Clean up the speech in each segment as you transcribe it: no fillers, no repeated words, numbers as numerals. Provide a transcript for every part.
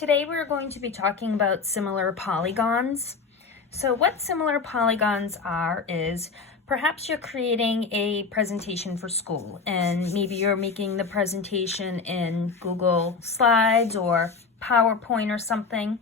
Today we're going to be talking about similar polygons. So what similar polygons are is perhaps you're creating a presentation for school and maybe you're making the presentation in Google Slides or PowerPoint or something.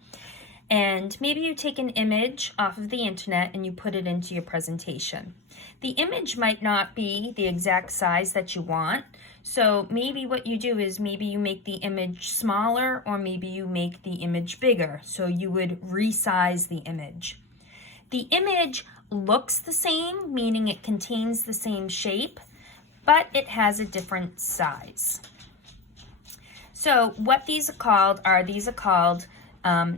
And maybe you take an image off of the internet and you put it into your presentation. The image might not be the exact size that you want. So maybe what you do is maybe you make the image smaller or maybe you make the image bigger. So you would resize the image. The image looks the same, meaning it contains the same shape, but it has a different size. So what these are called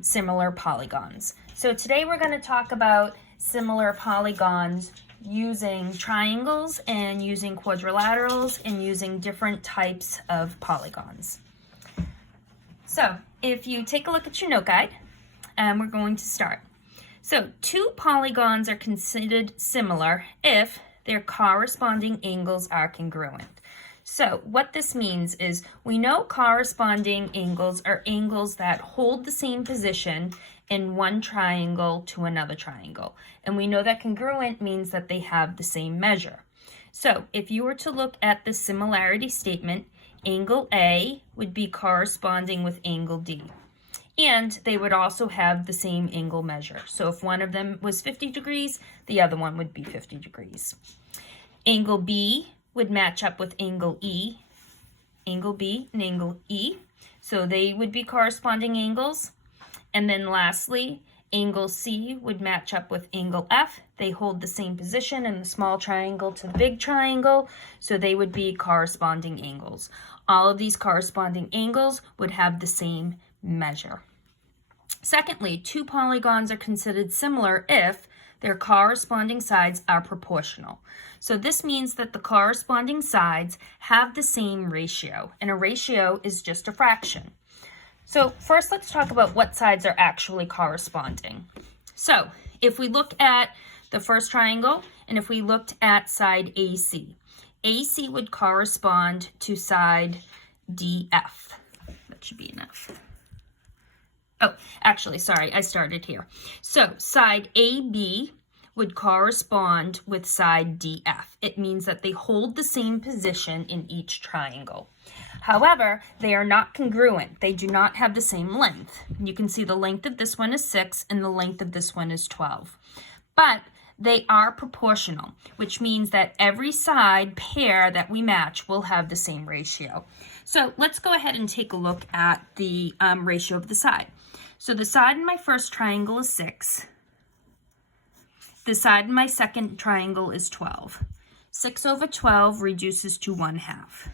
similar polygons. So today we're going to talk about similar polygons using triangles and using quadrilaterals and using different types of polygons. So if you take a look at your note guide, we're going to start. So two polygons are considered similar if their corresponding angles are congruent. So what this means is we know corresponding angles are angles that hold the same position in one triangle to another triangle. And we know that congruent means that they have the same measure. So if you were to look at the similarity statement, angle A would be corresponding with angle D. And they would also have the same angle measure. So if one of them was 50 degrees, the other one would be 50 degrees. Angle B would match up with angle E, angle B and angle E. So they would be corresponding angles. And then lastly, angle C would match up with angle F. They hold the same position in the small triangle to the big triangle, so they would be corresponding angles. All of these corresponding angles would have the same measure. Secondly, two polygons are considered similar if their corresponding sides are proportional. So this means that the corresponding sides have the same ratio, and a ratio is just a fraction. So first let's talk about what sides are actually corresponding. So if we look at the first triangle, and if we looked at side AC, AC would correspond to side DF. That should be an F. Oh, actually, sorry, I started here. So side AB would correspond with side DF. It means that they hold the same position in each triangle. However, they are not congruent. They do not have the same length. You can see the length of this one is 6 and the length of this one is 12. But they are proportional, which means that every side pair that we match will have the same ratio. So let's go ahead and take a look at the ratio of the side. So the side in my first triangle is 6. The side in my second triangle is 12. 6 over 12 reduces to 1/2.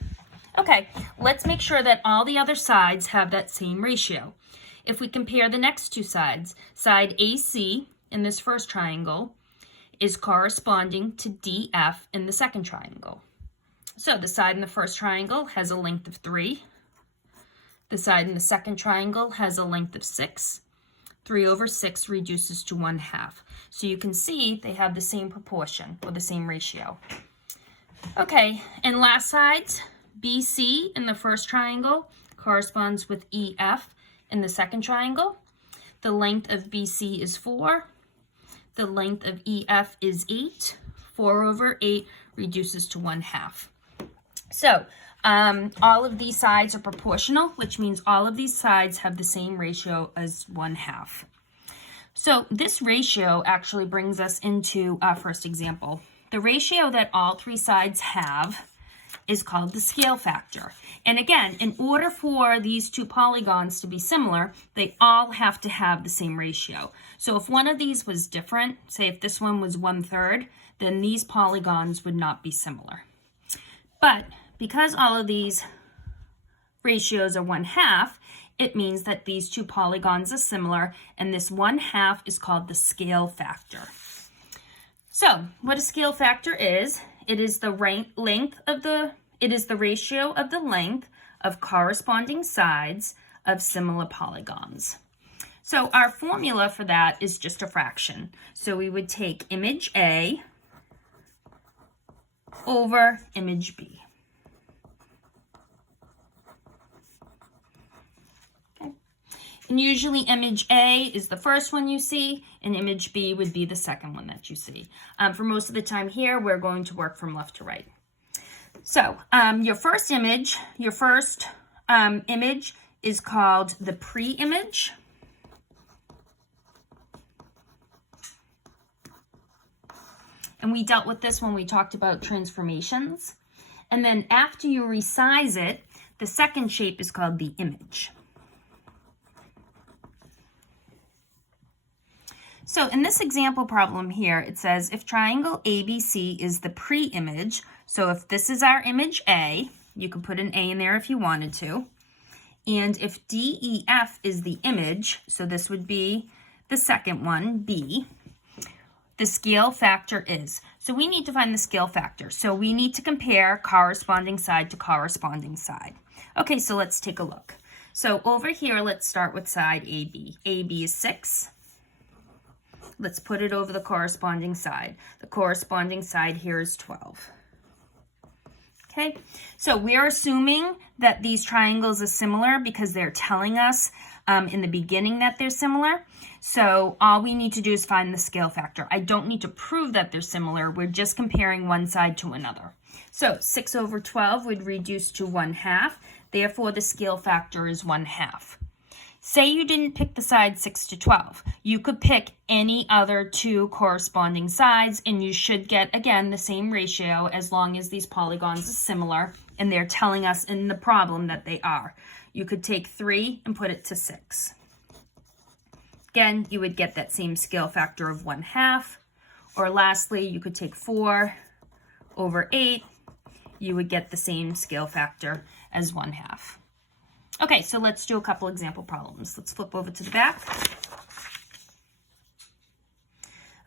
Okay, let's make sure that all the other sides have that same ratio. If we compare the next two sides, side AC in this first triangle is corresponding to DF in the second triangle. So the side in the first triangle has a length of 3. The side in the second triangle has a length of 6. 3 over 6 reduces to 1/2. So you can see they have the same proportion or the same ratio. Okay, and last sides, BC in the first triangle corresponds with EF in the second triangle. The length of BC is 4. The length of EF is 8. 4 over 8 reduces to 1/2. So all of these sides are proportional, which means all of these sides have the same ratio as 1/2. So this ratio actually brings us into our first example. The ratio that all three sides have is called the scale factor. And again, in order for these two polygons to be similar, they all have to have the same ratio. So if one of these was different, say if this one was 1/3, then these polygons would not be similar. But because all of these ratios are 1/2, it means that these two polygons are similar, and this 1/2 is called the scale factor. So what a scale factor is, it is the ratio of the length of corresponding sides of similar polygons. So our formula for that is just a fraction. So we would take image A over image B. And usually image A is the first one you see, and image B would be the second one that you see. For most of the time here, we're going to work from left to right. So your first image is called the pre-image. And we dealt with this when we talked about transformations. And then after you resize it, the second shape is called the image. So in this example problem here, it says if triangle ABC is the pre-image, so if this is our image A, you could put an A in there if you wanted to, and if DEF is the image, so this would be the second one, B, the scale factor is. So we need to find the scale factor. So we need to compare corresponding side to corresponding side. Okay, so let's take a look. So over here, let's start with side AB. AB is 6. Let's put it over the corresponding side. The corresponding side here is 12. Okay, so we're assuming that these triangles are similar because they're telling us in the beginning that they're similar. So all we need to do is find the scale factor. I don't need to prove that they're similar. We're just comparing one side to another. So 6 over 12 would reduce to 1/2. Therefore, the scale factor is 1/2. Say you didn't pick the side 6 to 12. You could pick any other two corresponding sides and you should get, again, the same ratio as long as these polygons are similar and they're telling us in the problem that they are. You could take 3 and put it to 6. Again, you would get that same scale factor of 1/2. Or lastly, you could take 4 over 8. You would get the same scale factor as 1/2. Okay, so let's do a couple example problems. Let's flip over to the back.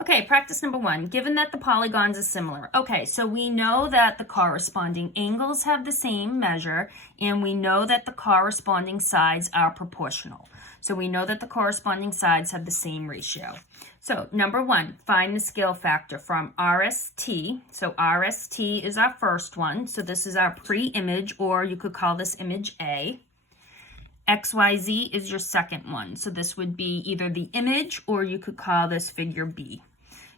Okay, practice number 1. Given that the polygons are similar. Okay, so we know that the corresponding angles have the same measure, and we know that the corresponding sides are proportional. So we know that the corresponding sides have the same ratio. So number 1, find the scale factor from RST. So RST is our first one. So this is our pre-image, or you could call this image A. XYZ is your second one. So this would be either the image or you could call this figure B.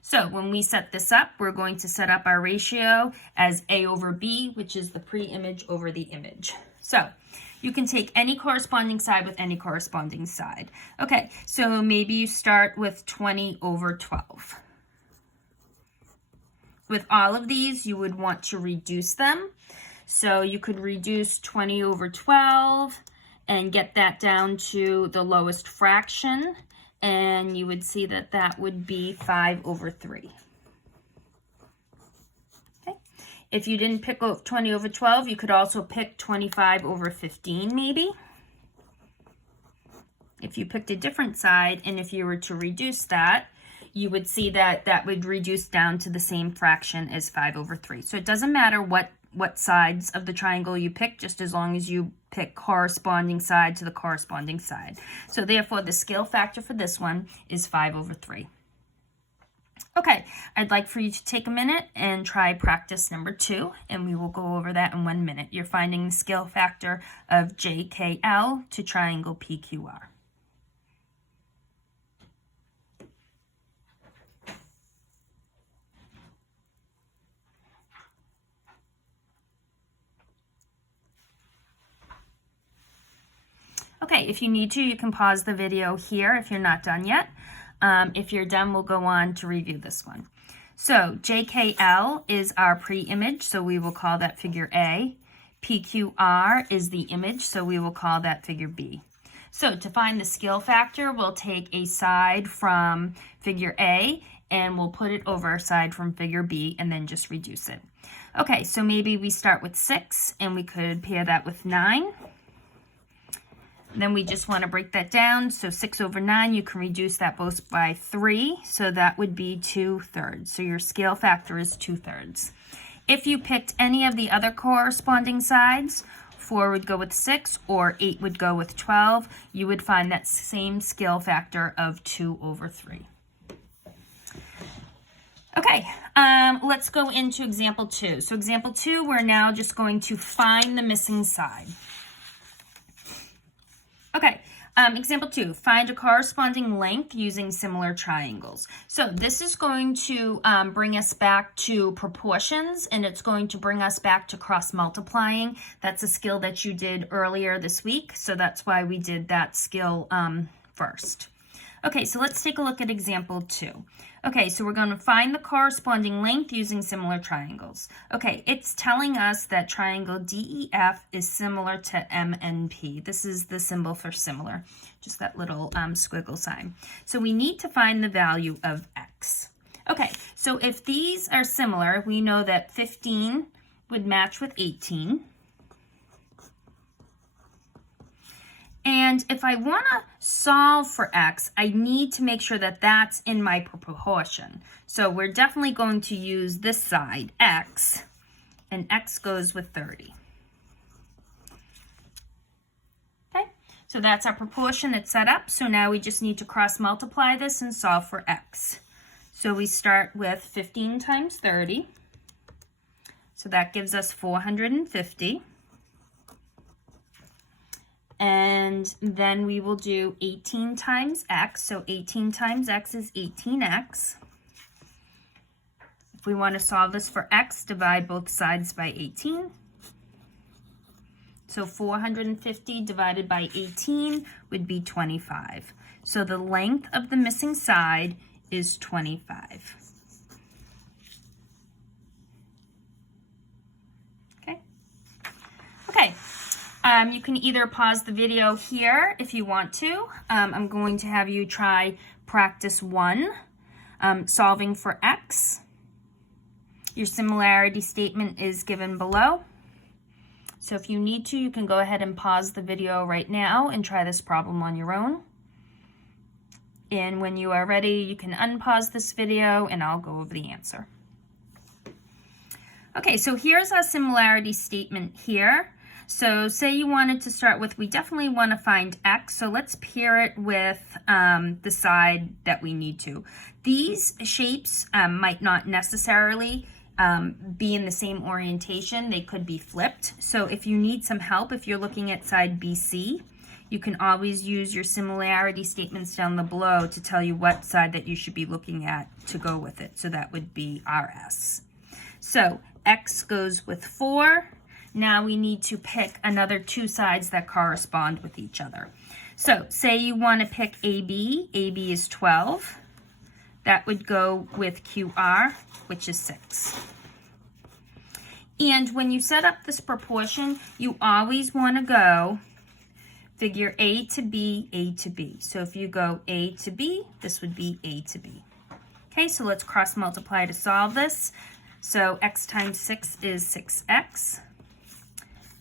So when we set this up, we're going to set up our ratio as A over B, which is the pre-image over the image. So you can take any corresponding side with any corresponding side. Okay, so maybe you start with 20 over 12. With all of these, you would want to reduce them. So you could reduce 20 over 12 and get that down to the lowest fraction, and you would see that that would be 5 over 3. Okay. If you didn't pick 20 over 12, you could also pick 25 over 15 maybe. If you picked a different side, and if you were to reduce that, you would see that that would reduce down to the same fraction as 5 over 3. So it doesn't matter what sides of the triangle you pick, just as long as you pick corresponding side to the corresponding side. So therefore, the scale factor for this one is 5 over 3. Okay, I'd like for you to take a minute and try practice number 2, and we will go over that in 1 minute. You're finding the scale factor of JKL to triangle PQR. Okay, if you need to, you can pause the video here if you're not done yet. If you're done, we'll go on to review this one. So JKL is our pre-image, so we will call that figure A. PQR is the image, so we will call that figure B. So to find the scale factor, we'll take a side from figure A and we'll put it over a side from figure B and then just reduce it. Okay, so maybe we start with 6 and we could pair that with 9. Then we just want to break that down. So 6 over 9, you can reduce that both by 3. So that would be 2/3. So your scale factor is 2/3. If you picked any of the other corresponding sides, 4 would go with 6 or 8 would go with 12, you would find that same scale factor of 2 over 3. Okay, let's go into example 2. So example 2, we're now just going to find the missing side. Okay, Example 2, find a corresponding length using similar triangles. So this is going to bring us back to proportions, and it's going to bring us back to cross multiplying. That's a skill that you did earlier this week, so that's why we did that skill first. Okay, so let's take a look at example 2. Okay, so we're going to find the corresponding length using similar triangles. Okay, it's telling us that triangle DEF is similar to MNP. This is the symbol for similar, just that little squiggle sign. So we need to find the value of X. Okay, so if these are similar, we know that 15 would match with 18. And if I want to solve for X, I need to make sure that that's in my proportion. So we're definitely going to use this side, X, and X goes with 30. Okay, so that's our proportion. It's set up. So now we just need to cross multiply this and solve for X. So we start with 15 times 30. So that gives us 450. And then we will do 18 times X. So 18 times X is 18X. If we want to solve this for X, divide both sides by 18. So 450 divided by 18 would be 25. So the length of the missing side is 25. Okay. Okay. You can either pause the video here if you want to. I'm going to have you try practice 1, solving for X. Your similarity statement is given below. So if you need to, you can go ahead and pause the video right now and try this problem on your own. And when you are ready, you can unpause this video and I'll go over the answer. Okay, so here's our similarity statement here. So say you wanted to start with, we definitely want to find X, so let's pair it with the side that we need to. These shapes might not necessarily be in the same orientation. They could be flipped. So if you need some help, if you're looking at side BC, you can always use your similarity statements down below to tell you what side that you should be looking at to go with it. So that would be RS. So X goes with 4. Now we need to pick another 2 sides that correspond with each other. So say you want to pick AB. AB is 12. That would go with QR, which is 6. And when you set up this proportion, you always want to go figure A to B, A to B. So if you go A to B, this would be A to B. Okay, so let's cross multiply to solve this. So X times 6 is 6X.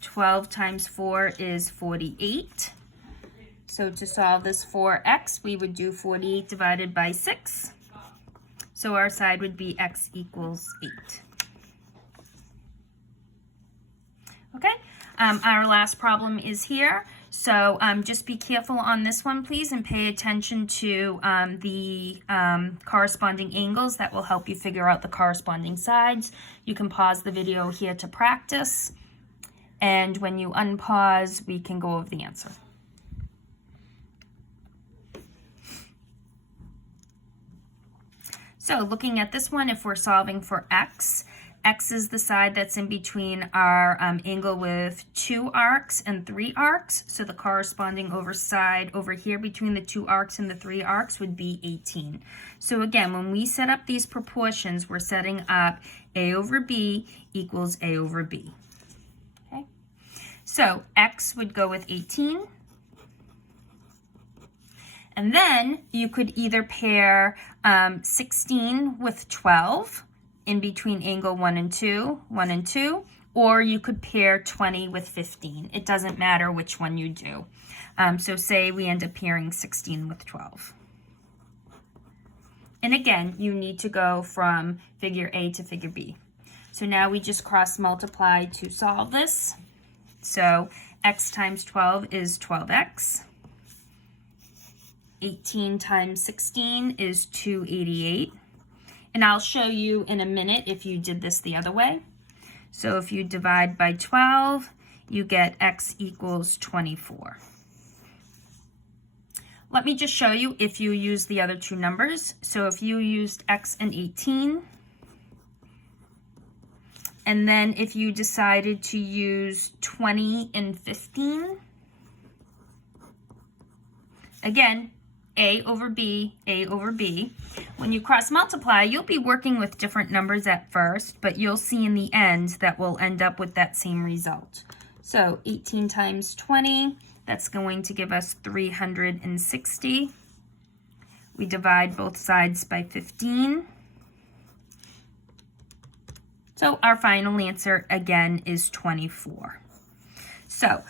12 times 4 is 48. So to solve this for X, we would do 48 divided by 6. So our side would be X equals 8. Okay, our last problem is here. So just be careful on this one, please, and pay attention to the corresponding angles. That will help you figure out the corresponding sides. You can pause the video here to practice. And when you unpause, we can go over the answer. So looking at this one, if we're solving for X, X is the side that's in between our angle with 2 arcs and 3 arcs. So the corresponding side over here between the 2 arcs and the 3 arcs would be 18. So again, when we set up these proportions, we're setting up A over B equals A over B. So X would go with 18. And then you could either pair 16 with 12 in between angle 1 and 2, or you could pair 20 with 15. It doesn't matter which one you do. So say we end up pairing 16 with 12. And again, you need to go from figure A to figure B. So now we just cross multiply to solve this. So X times 12 is 12X. 18 times 16 is 288. And I'll show you in a minute if you did this the other way. So if you divide by 12, you get X equals 24. let me just show you if you use the other two numbers. So if you used X and 18, and then if you decided to use 20 and 15, again, A over B, A over B. When you cross multiply, you'll be working with different numbers at first, but you'll see in the end that we'll end up with that same result. So 18 times 20, that's going to give us 360. We divide both sides by 15. So our final answer, again, is 24. So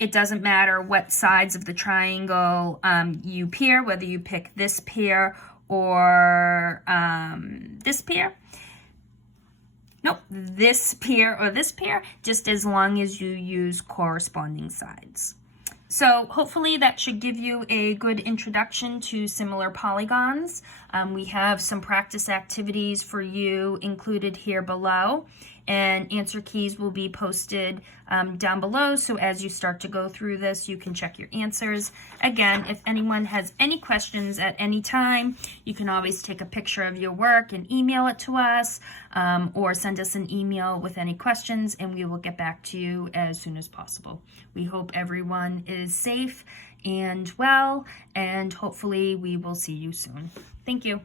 it doesn't matter what sides of the triangle you pair, whether you pick this pair or this pair. Nope, this pair or this pair, just as long as you use corresponding sides. So hopefully that should give you a good introduction to similar polygons. We have some practice activities for you included here below, and answer keys will be posted down below. So as you start to go through this, you can check your answers. Again, if anyone has any questions at any time, you can always take a picture of your work and email it to us, or send us an email with any questions, and we will get back to you as soon as possible. We hope everyone is safe and well, and hopefully we will see you soon. Thank you.